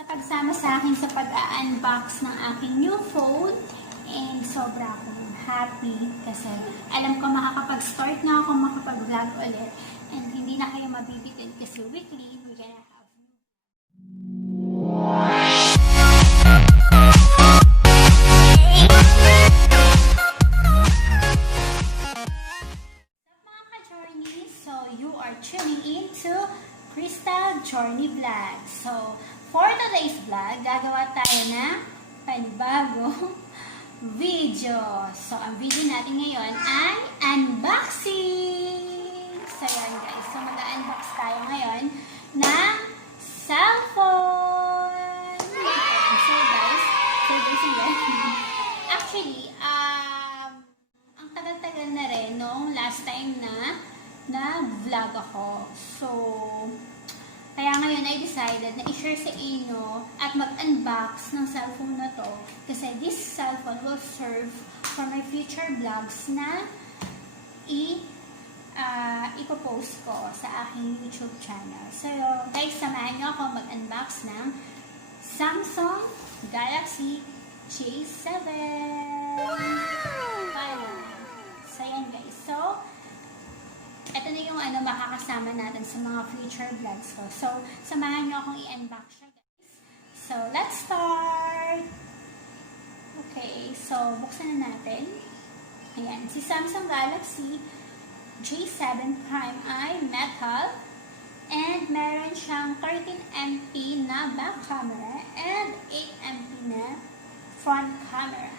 sa pagsama sa akin sa pag-unbox ng aking new phone. And sobra akong happy kasi alam ko makakapag-start na ako makapag-vlog ulit. And hindi na kayo mabibitin kasi weekly we're gonna have mga ka-journey, so you are tuning into Crystal Journey Vlog. So, for today's vlog, gagawa tayo ng panibagong video. So, ang video natin ngayon ay unboxing! So, yan guys. So, mag-unbox tayo ngayon ng cellphone! So, guys, actually, ang tagal-tagal na rin nung last time na vlog ako. So, kaya ngayon I decided na i-share sa inyo at mag-unbox ng cellphone na to kasi this cellphone will serve for my future vlogs na ipopost ko sa aking YouTube channel. So, guys, samahan nyo ako mag-unbox ng Samsung Galaxy J7. Wow! So, yan guys. So, ito na yung makakasama natin sa mga future vlogs ko. So, samahan nyo akong i-unbox siya, guys. So, let's start! Okay, so, buksan na natin. Ayan, si Samsung Galaxy J7 Prime ay metal. And meron siyang 13MP na back camera and 8MP na front camera.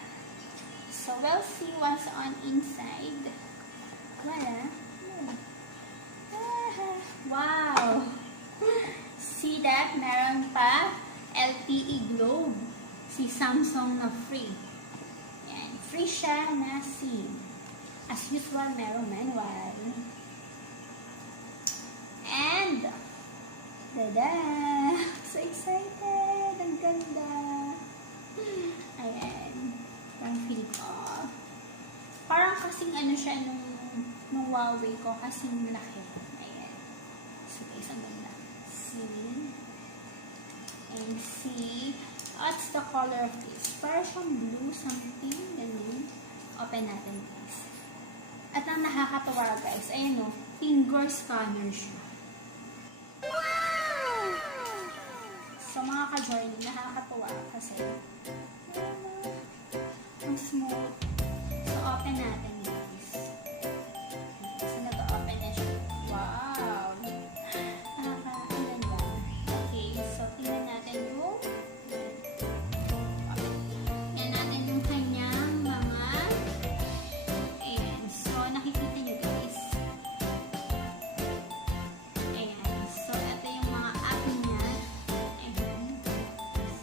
So, we'll see what's on inside. Wala. Wow! See that? Meron pa LTE globe. Si Samsung na free. Yan. Free siya na SIM. As usual, meron manual. And, tada! So excited! Ang ganda! Ayan. Parang feel ko. Parang kasing siya nung Huawei ko. Kasing laki. So guys, ang ganda. See? And see? What's the color of this? Parang siyang blue something. Ganun. Open natin guys. At ang nakakatawa guys, ayan o, finger scanner siya. Wow! So mga ka-journey, nakakatawa kasi ang smooth. So open natin guys. So nag-open na siya. Wow! Nakakaganda. Okay, so tingnan natin yung yan natin yung kanyang mga ayan. So nakikita nyo guys. Ayan. So ito yung mga app niya. Ayan.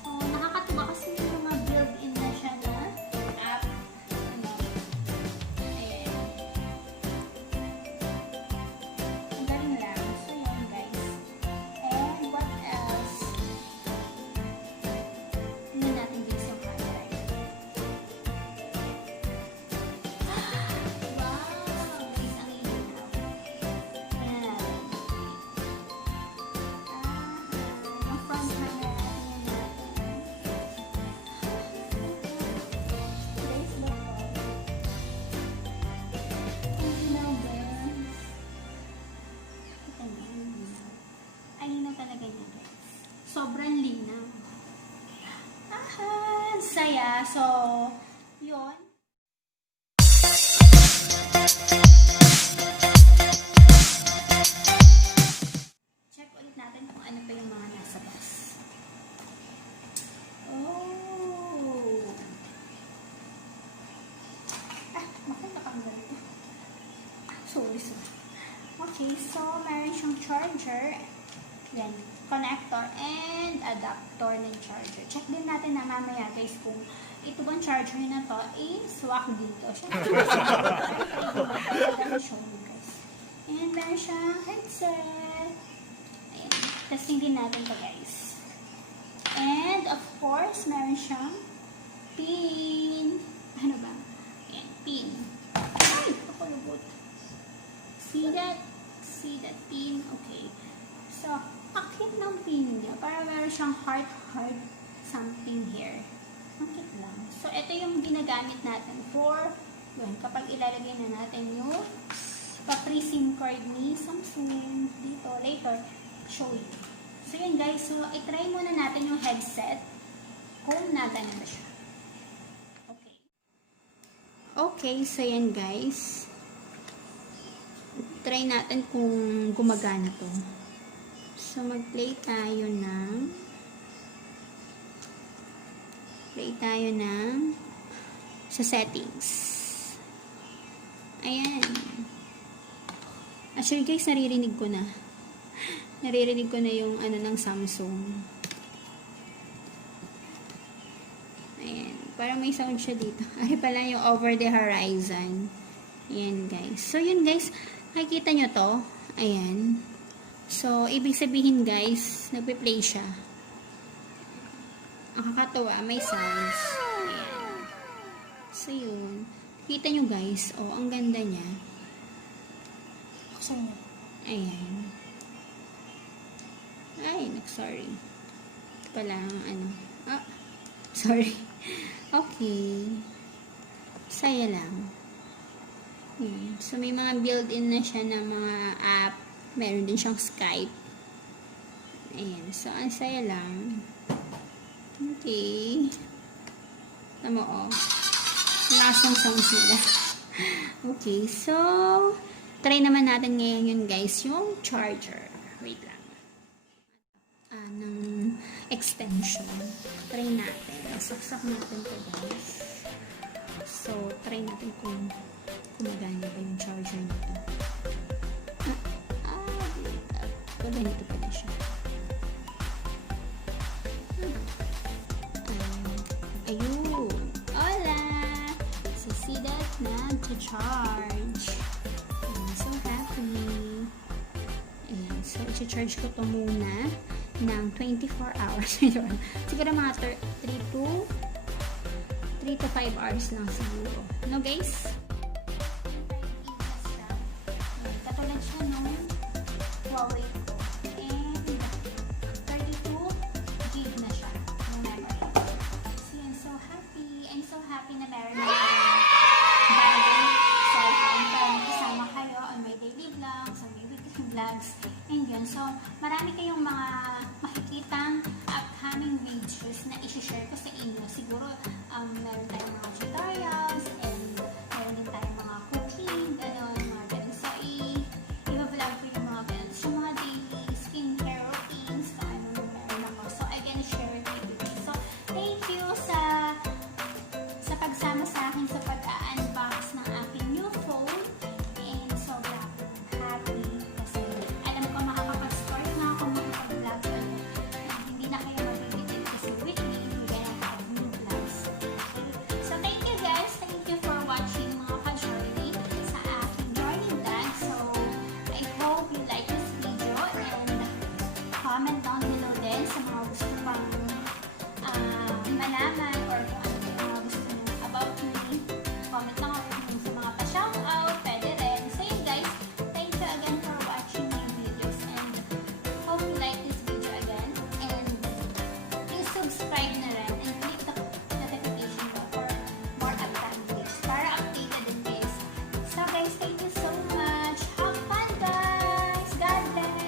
So nakakatuwa kasi yung mga built-in na siya na app. Ayan. Ang galing lang. So yun guys. And what else? Tingnan natin guys yung camera. Wow! Guys, ang ilaw. Tingnan natin. Yung front camera. Tingnan natin. Guys, look po. Ang ilaw guys. Kita niyo yung ilaw. Ay, linaw talaga niya guys. Sobrang linaw. Ang saya. So, yun. Check ulit natin kung ano pa yung mga nasa box. Oh! Makita kang ganito. Sorry. Okay, so meron siyang charger. Yan, connector and adapter ng charger. Check din natin na mamaya guys kung ito bang charger na to swak dito. Siyempre, show mo guys. And meron siyang headset. Ayan, testing din natin to guys. And of course, meron siyang pin. Ano ba? Ayan, pin. Ay, pakulubot. See that? See that pin? Okay. So, Ang cute ng pin niya. Para meron siyang heart something here. Ang cute lang. So, ito yung ginagamit natin for yun, kapag ilalagay na natin yung pa-pre-SIM card ni Samsung dito. Later, show you. So, yun guys. So, i-try muna natin yung headset kung nagana na siya. Okay. Okay, so yan guys. Try natin kung gumagana to. So, mag-play tayo ng sa settings. Ayan. Actually guys, naririnig ko na. Naririnig ko na yung ano ng Samsung. Ayan. Parang may sound siya dito. Ay pala yung over the horizon. Ayan guys. So yun guys, makikita nyo to. Ayan. So, ibig sabihin guys, nagpe-play siya. Ang kakatawa, may sounds. Ayan. So yun. Kita nyo guys, oh, ang ganda niya. Ayan. Ay, sorry. Ito pala ang ano. Ah, sorry. Okay. Saya lang. Ayan. So, may mga built-in na siya ng mga app. Meron din siyang Skype. Ayan. So, ang saya lang. Okay. Tama oh. Lasang sounds nila. Okay. So, try naman natin ngayon yun guys, yung charger. Wait lang. Ng extension. Try natin. Saksak natin to guys. So, try natin kung kumagana ba yung charger nito. Ganito pala siya. Ayun. Hola! So, see that? Nag-charge. I'm so happy. Ayan. So, i-charge ko to muna ng 24 hours. Siguro mga 3 to 5 hours lang siguro. No, guys? Katulad siya nung Huawei ko. And 32 gig na siya ng memory. So, I'm so happy. I'm so happy na meron na bagong cellphone para makasama kayo on my daily vlogs, on my weekly vlogs, and yun. So, marami kayong mga makikitang upcoming videos na isi-share ko sa inyo. Siguro, meron tayong mga tutorials, and meron din tayong mga cooking, gano'n, mga gano'n. So, i-vlog ko yung mga gano'n. So, mga daily skincare routines, kung ano meron ako. So, I'm gonna share it with you. So, thank you sa pagsama sa akin sa pag-unbox ng aking new phone. And sobrang happy kasi alam ko makakapag-start na ako makapag-vlog ulit. And hindi na kayo mabibitin kasi with me, we're gonna have new vlogs. So, thank you guys. Thank you for watching mga ka-journey sa aking journey vlog. So, I hope you like this video and comment down below din sa mga gusto pang malaman or kung ano yung mga gusto nyo about me. Comment lang ako kung sa mga pa-shoutout, pwede rin. So yun guys, thank you again for watching my videos and hope you like this video again. And please subscribe na rin and click the notification bell for more upcoming videos para updated din kayo sa akin. So guys, thank you so much. Have fun guys! God bless!